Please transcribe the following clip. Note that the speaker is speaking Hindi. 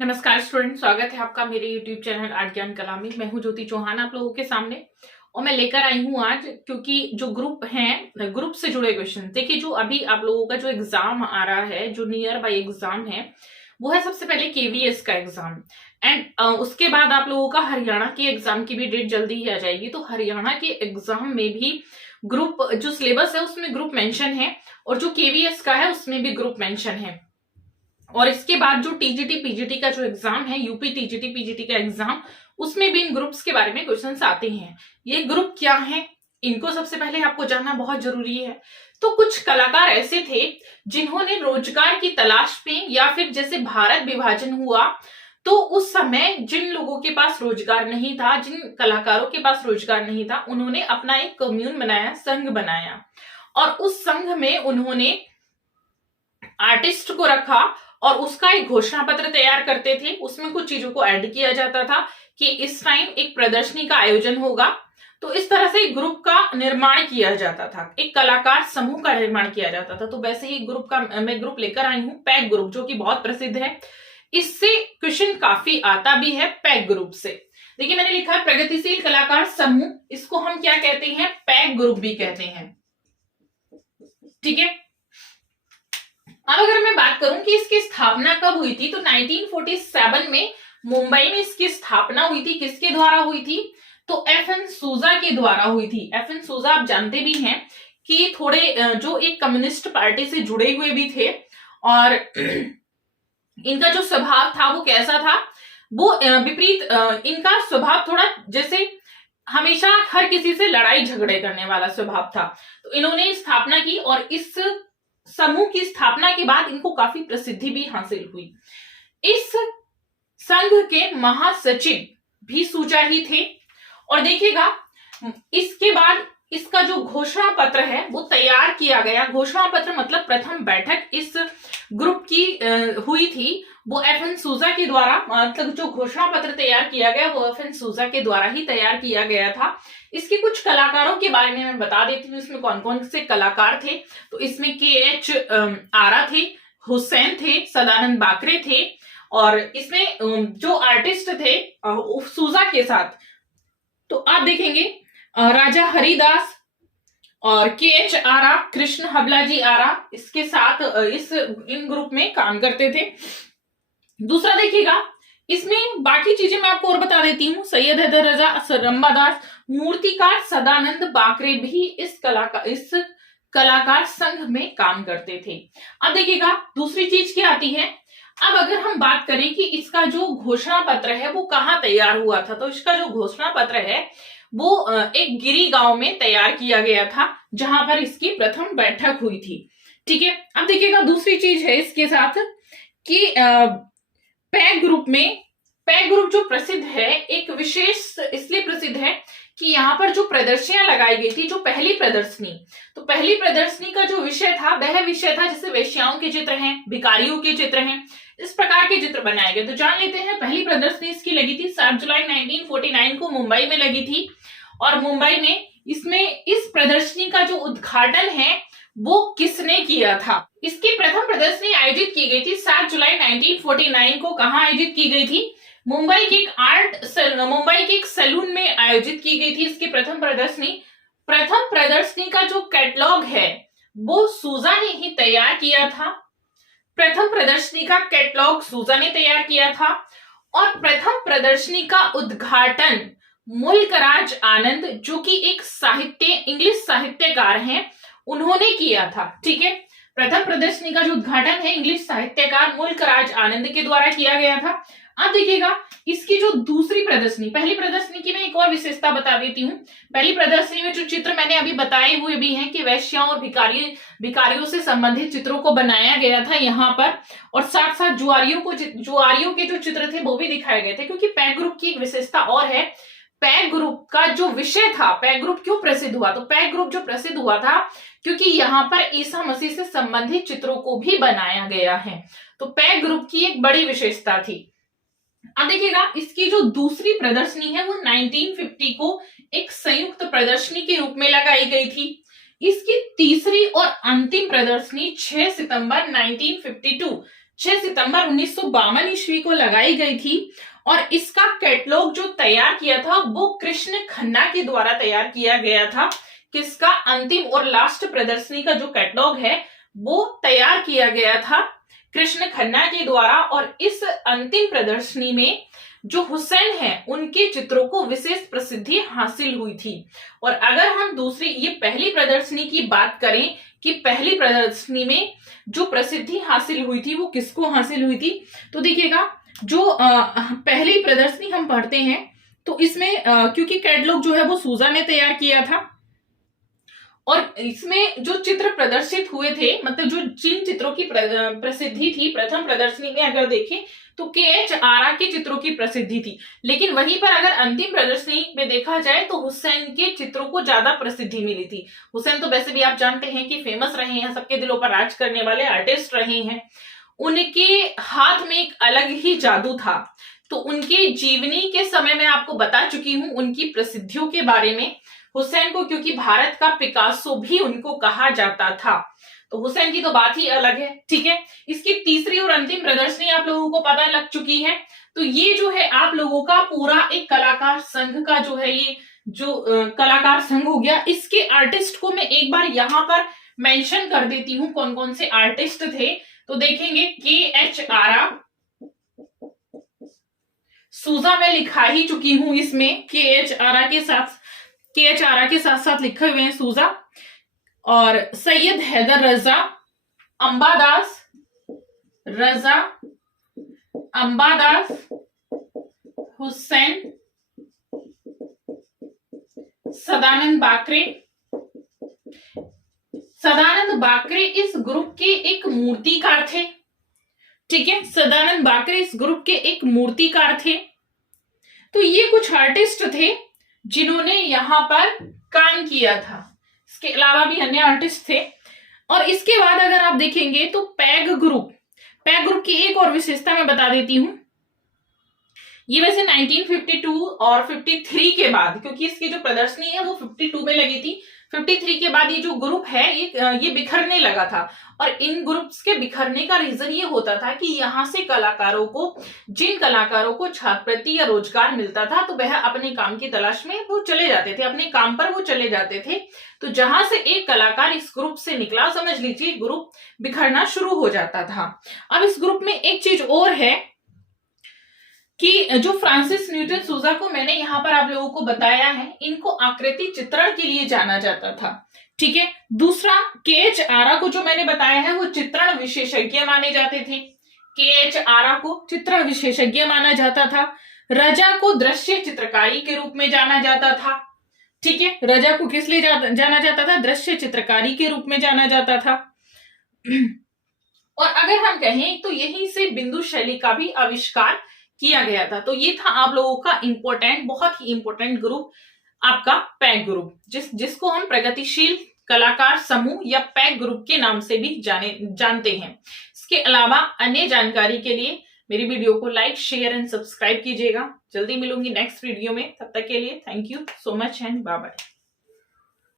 नमस्कार स्टूडेंट, स्वागत है आपका मेरे YouTube चैनल आर्ट ज्ञान कला में। मैं हूं ज्योति चौहान आप लोगों के सामने और मैं लेकर आई हूं आज, क्योंकि जो ग्रुप हैं, ग्रुप से जुड़े क्वेश्चन देखिए। जो अभी आप लोगों का जो एग्जाम आ रहा है, जो नियर बाय एग्जाम है, वो है सबसे पहले केवीएस का एग्जाम। एंड उसके बाद आप लोगों का हरियाणा के एग्जाम की भी डेट जल्दी ही आ जाएगी। तो हरियाणा के एग्जाम में भी ग्रुप जो सिलेबस है उसमें ग्रुप मेंशन है, और जो केवीएस का है उसमें भी ग्रुप मेंशन है। और इसके बाद जो टीजीटी पीजीटी का जो एग्जाम है, यूपी टीजीटी पीजीटी का एग्जाम, उसमें भी इन ग्रुप्स के बारे में क्वेश्चंस आते हैं। ये ग्रुप क्या है, इनको सबसे पहले आपको जानना बहुत जरूरी है। तो कुछ कलाकार ऐसे थे जिन्होंने रोजगार की तलाश में, या फिर जैसे भारत विभाजन हुआ तो उस समय जिन लोगों के पास रोजगार नहीं था, जिन कलाकारों के पास रोजगार नहीं था, उन्होंने अपना एक कम्यून बनाया, संघ बनाया। और उस संघ में उन्होंने आर्टिस्ट को रखा और उसका एक घोषणा पत्र तैयार करते थे। उसमें कुछ चीजों को ऐड किया जाता था कि इस टाइम एक प्रदर्शनी का आयोजन होगा। तो इस तरह से एक ग्रुप का निर्माण किया जाता था, एक कलाकार समूह का निर्माण किया जाता था। तो वैसे ही ग्रुप का मैं ग्रुप लेकर आई हूं, पैक ग्रुप, जो कि बहुत प्रसिद्ध है। इससे क्वेश्चन काफी आता भी है पैक ग्रुप से। देखिए मैंने लिखा है प्रगतिशील कलाकार समूह, इसको हम क्या कहते हैं, पैक ग्रुप भी कहते हैं। ठीक है, अब अगर मैं बात करूं कि इसकी स्थापना कब हुई थी, तो 1947 में मुंबई में इसकी स्थापना हुई थी। किसके द्वारा हुई थी, तो एफ.एन. सूजा के द्वारा हुई थी। एफ.एन. सूजा आप जानते भी हैं कि थोड़े जो एक कम्युनिस्ट पार्टी से जुड़े हुए भी थे, और इनका जो स्वभाव था वो कैसा था, वो विपरीत, इनका स्वभाव थोड़ा जैसे हमेशा हर किसी से लड़ाई झगड़े करने वाला स्वभाव था। तो इन्होंने स्थापना की, और इस समूह की स्थापना के बाद इनको काफी प्रसिद्धि भी हासिल हुई। इस संघ के महासचिव भी सूजा ही थे। और देखिएगा, इसके बाद इसका जो घोषणा पत्र है वो तैयार किया गया। घोषणा पत्र मतलब प्रथम बैठक इस ग्रुप की हुई थी, वो एफ.एन. सूजा के द्वारा, मतलब जो घोषणा पत्र तैयार किया गया वो एफ.एन. सूजा के द्वारा ही तैयार किया गया था। इसके कुछ कलाकारों के बारे में मैं बता देती हूँ, इसमें कौन कौन से कलाकार थे। तो इसमें के.एच. आरा थे, हुसैन थे, सदानंद बाकरे थे, और इसमें जो आर्टिस्ट थे सूजा के साथ, तो आप देखेंगे राजा हरिदास और के.एच. आरा, कृष्ण हबलाजी आरा इसके साथ इन ग्रुप में काम करते थे। दूसरा देखिएगा, इसमें बाकी चीजें मैं आपको और बता देती हूँ। सैयद हैदर रजा, रंबादास, मूर्तिकार सदानंद बाकरे भी इस कलाकार संघ में काम करते थे। अब देखिएगा दूसरी चीज क्या आती है। अब अगर हम बात करें कि इसका जो घोषणा पत्र है वो कहाँ तैयार हुआ था, तो इसका जो घोषणा पत्र है वो एक गिरी गांव में तैयार किया गया था, जहां पर इसकी प्रथम बैठक हुई थी। ठीक है, अब देखिएगा दूसरी चीज है इसके साथ कि पैक ग्रुप जो प्रसिद्ध है, एक विशेष इसलिए प्रसिद्ध है कि यहाँ पर जो प्रदर्शनियां लगाई गई थी, जो पहली प्रदर्शनी, तो पहली प्रदर्शनी का जो विषय था वह विषय था जैसे वेश्याओं के चित्र हैं, भिखारियों के चित्र हैं, इस प्रकार के चित्र बनाए गए। तो जान लेते हैं, पहली प्रदर्शनी इसकी लगी थी 7 जुलाई 1949 को मुंबई में लगी थी। और मुंबई में इसमें इस प्रदर्शनी का जो उद्घाटन है वो किसने किया था। इसकी प्रथम प्रदर्शनी आयोजित की गई थी 7 जुलाई 1949 को। कहां आयोजित की गई थी, मुंबई के एक सैलून में आयोजित की गई थी इसकी प्रथम प्रदर्शनी। प्रथम प्रदर्शनी का जो कैटलॉग है वो सूजा ने ही तैयार किया था। प्रथम प्रदर्शनी का कैटलॉग सूजा ने तैयार किया था, और प्रथम प्रदर्शनी का उद्घाटन मुल्कराज आनंद, जो कि एक इंग्लिश साहित्यकार हैं, उन्होंने किया था। ठीक है, प्रथम प्रदर्शनी का जो उद्घाटन है इंग्लिश साहित्यकार मुल्कराज आनंद के द्वारा किया गया था। अब देखिएगा इसकी जो दूसरी प्रदर्शनी, पहली प्रदर्शनी की मैं एक और विशेषता बता देती हूँ। पहली प्रदर्शनी में जो चित्र मैंने अभी बताए हुए भी हैं कि वैश्याओं और भिखारियों से संबंधित चित्रों को बनाया गया था यहाँ पर, और साथ साथ जुआरियों के जो चित्र थे वो भी दिखाए गए थे। क्योंकि पैक ग्रुप की एक विशेषता और है, पैक ग्रुप का जो विषय था, पैक ग्रुप क्यों प्रसिद्ध हुआ, तो पैक ग्रुप जो प्रसिद्ध हुआ था क्योंकि यहाँ पर ईसा मसीह से संबंधित चित्रों को भी बनाया गया है। तो पैक ग्रुप की एक बड़ी विशेषता थी। अब देखिएगा इसकी जो दूसरी प्रदर्शनी है वो 1950 को एक संयुक्त प्रदर्शनी के रूप में लगाई गई थी। इसकी तीसरी और अंतिम प्रदर्शनी 6 सितंबर 1952 6 सितंबर 1952 ईस्वी को लगाई गई थी और इसका कैटलॉग जो तैयार किया था वो कृष्ण खन्ना के द्वारा तैयार किया गया था। किसका? अंतिम और लास्ट प्रदर्शनी का जो कैटलॉग है वो तैयार किया गया था कृष्ण खन्ना के द्वारा। और इस अंतिम प्रदर्शनी में जो हुसैन है उनके चित्रों को विशेष प्रसिद्धि हासिल हुई थी। और अगर हम दूसरी ये पहली प्रदर्शनी की बात करें कि पहली प्रदर्शनी में जो प्रसिद्धि हासिल हुई थी वो किसको हासिल हुई थी, तो देखिएगा जो पहली प्रदर्शनी हम पढ़ते हैं तो इसमें क्योंकि कैटलॉग जो है वो सूजा ने तैयार किया था और इसमें जो चित्र प्रदर्शित हुए थे, मतलब जो जिन चित्रों की प्रसिद्धि थी प्रथम प्रदर्शनी में अगर देखें तो KH आरा के चित्रों की प्रसिद्धि थी। लेकिन वहीं पर अगर अंतिम प्रदर्शनी में देखा जाए तो हुसैन के चित्रों को ज्यादा प्रसिद्धि मिली थी। हुसैन तो वैसे भी आप जानते हैं कि फेमस रहे हैं, सबके दिलों पर राज करने वाले आर्टिस्ट रहे हैं। उनके हाथ में एक अलग ही जादू था। तो उनके जीवनी के समय में आपको बता चुकी हूं उनकी प्रसिद्धियों के बारे में। हुसैन को क्योंकि भारत का पिकासो भी उनको कहा जाता था, तो हुसैन की तो बात ही अलग है। ठीक है, इसकी तीसरी और अंतिम प्रदर्शनी आप लोगों को पता लग चुकी है। तो ये जो है आप लोगों का पूरा एक कलाकार संघ का जो है ये जो कलाकार संघ हो गया। इसके आर्टिस्ट को मैं एक बार यहाँ पर मेंशन कर देती हूँ कौन कौन से आर्टिस्ट थे। तो देखेंगे KH आरा, सूजा में लिखा ही चुकी हूं इसमें KH आरा के साथ साथ लिखे हुए हैं सूजा। और सैयद हैदर रजा, अंबादास रजा, अंबादास हुसैन, सदानंद बाकरे। सदानंद बाकरे इस ग्रुप के एक मूर्तिकार थे। ठीक है, सदानंद बाकरे इस ग्रुप के एक मूर्तिकार थे। तो ये कुछ आर्टिस्ट थे जिन्होंने यहां पर काम किया था। इसके अलावा भी अन्य आर्टिस्ट थे। और इसके बाद अगर आप देखेंगे तो पैग ग्रुप की एक और विशेषता मैं बता देती हूं। ये वैसे 1952 और 53 के बाद, क्योंकि इसकी जो प्रदर्शनी है वो 52 में लगी थी, 53 के बाद ये जो ग्रुप है ये बिखरने लगा था। और इन ग्रुप्स के बिखरने का रीजन ये होता था कि यहाँ से जिन कलाकारों को छात्रवृत्ति या रोजगार मिलता था तो वह अपने काम की तलाश में वो चले जाते थे, अपने काम पर वो चले जाते थे। तो जहां से एक कलाकार इस ग्रुप से निकला, समझ लीजिए ग्रुप बिखरना शुरू हो जाता था। अब इस ग्रुप में एक चीज और है कि जो फ्रांसिस न्यूटन सूजा को मैंने यहाँ पर आप लोगों को बताया है, इनको आकृति चित्रण के लिए जाना जाता था। ठीक है, दूसरा KH आरा को जो मैंने बताया है वो चित्रण विशेषज्ञ माने जाते थे। KH आरा को चित्रण विशेषज्ञ माना जाता था। रजा को दृश्य चित्रकारी के रूप में जाना जाता था। ठीक है, रजा को किस लिए जाना जाता था? दृश्य चित्रकारी के रूप में जाना जाता था। और अगर हम कहें तो यहीं से बिंदु शैली का भी आविष्कार किया गया था। तो ये था आप लोगों का बहुत ही इंपॉर्टेंट ग्रुप, आपका पैग ग्रुप, जिसको हम प्रगतिशील कलाकार समूह या पैग ग्रुप के नाम से भी जानते हैं। इसके अलावा अन्य जानकारी के लिए मेरी वीडियो को लाइक, शेयर एंड सब्सक्राइब कीजिएगा। जल्दी मिलूंगी नेक्स्ट वीडियो में, तब तक के लिए thank you so much and bye bye.